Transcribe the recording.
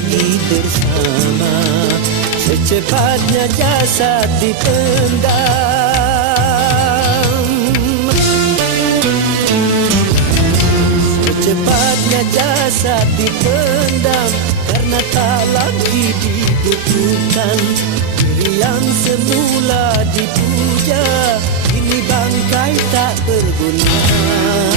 lagi bersama. Secepatnya jasad dipendam, secepatnya jasad dipendam, karena tak lagi dibutuhkan. Diri yang semula dipuja, kini bangkai tak berguna.